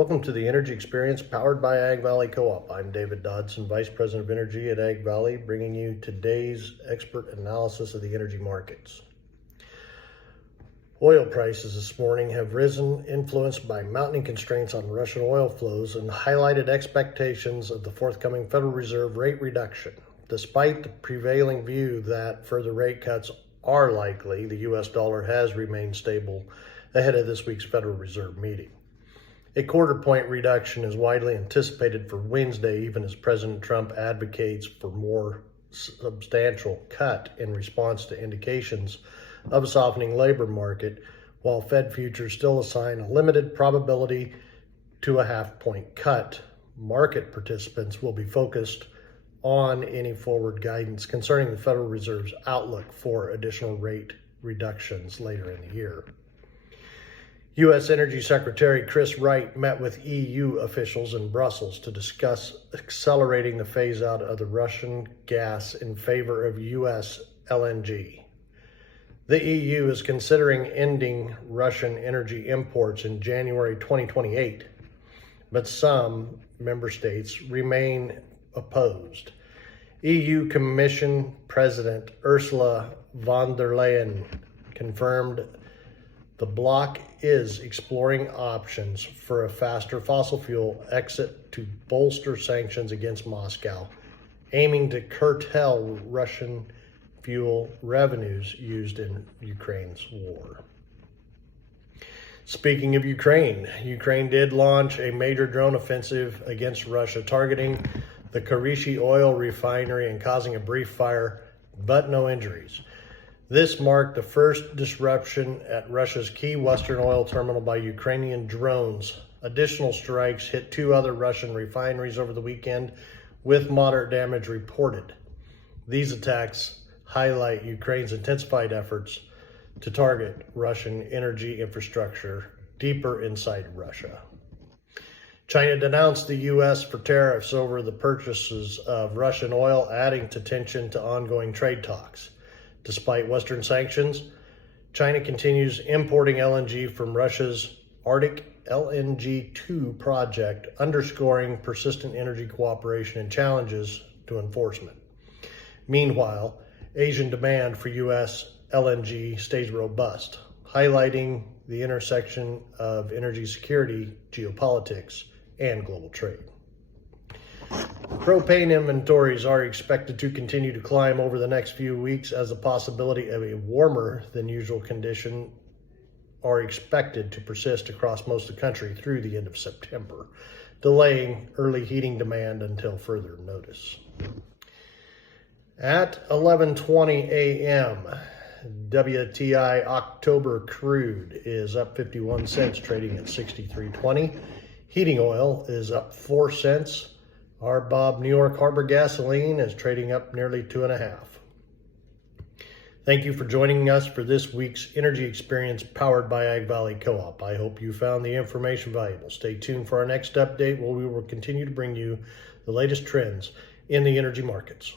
Welcome to the Energy Experience powered by Ag Valley Co-op. I'm David Dodson, Vice President of Energy at Ag Valley, bringing you today's expert analysis of the energy markets. Oil prices this morning have risen, influenced by mounting constraints on Russian oil flows and highlighted expectations of the forthcoming Federal Reserve rate reduction. Despite the prevailing view that further rate cuts are likely, the U.S. dollar has remained stable ahead of this week's Federal Reserve meeting. A quarter-point reduction is widely anticipated for Wednesday, even as President Trump advocates for more substantial cut in response to indications of a softening labor market, while Fed futures still assign a limited probability to a half-point cut. Market participants will be focused on any forward guidance concerning the Federal Reserve's outlook for additional rate reductions later in the year. U.S. Energy Secretary Chris Wright met with EU officials in Brussels to discuss accelerating the phase-out of the Russian gas in favor of U.S. LNG. The EU is considering ending Russian energy imports in January 2028, but some member states remain opposed. EU Commission President Ursula von der Leyen confirmed the bloc is exploring options for a faster fossil fuel exit to bolster sanctions against Moscow, aiming to curtail Russian fuel revenues used in Ukraine's war. Speaking of Ukraine did launch a major drone offensive against Russia, targeting the Kryvyi oil refinery and causing a brief fire, but no injuries. This marked the first disruption at Russia's key western oil terminal by Ukrainian drones. Additional strikes hit two other Russian refineries over the weekend, with moderate damage reported. These attacks highlight Ukraine's intensified efforts to target Russian energy infrastructure deeper inside Russia. China denounced the U.S. for tariffs over the purchases of Russian oil, adding to tension to ongoing trade talks. Despite Western sanctions, China continues importing LNG from Russia's Arctic LNG 2 project, underscoring persistent energy cooperation and challenges to enforcement. Meanwhile, Asian demand for U.S. LNG stays robust, highlighting the intersection of energy security, geopolitics, and global trade. Propane inventories are expected to continue to climb over the next few weeks, as the possibility of a warmer than usual condition are expected to persist across most of the country through the end of September, delaying early heating demand until further notice. At 11:20 a.m., WTI October crude is up 51 cents, trading at 63.20. Heating oil is up 4 cents. Our Bob New York Harbor gasoline is trading up nearly 2.5. Thank you for joining us for this week's Energy Experience powered by Ag Valley Co-op. I hope you found the information valuable. Stay tuned for our next update, where we will continue to bring you the latest trends in the energy markets.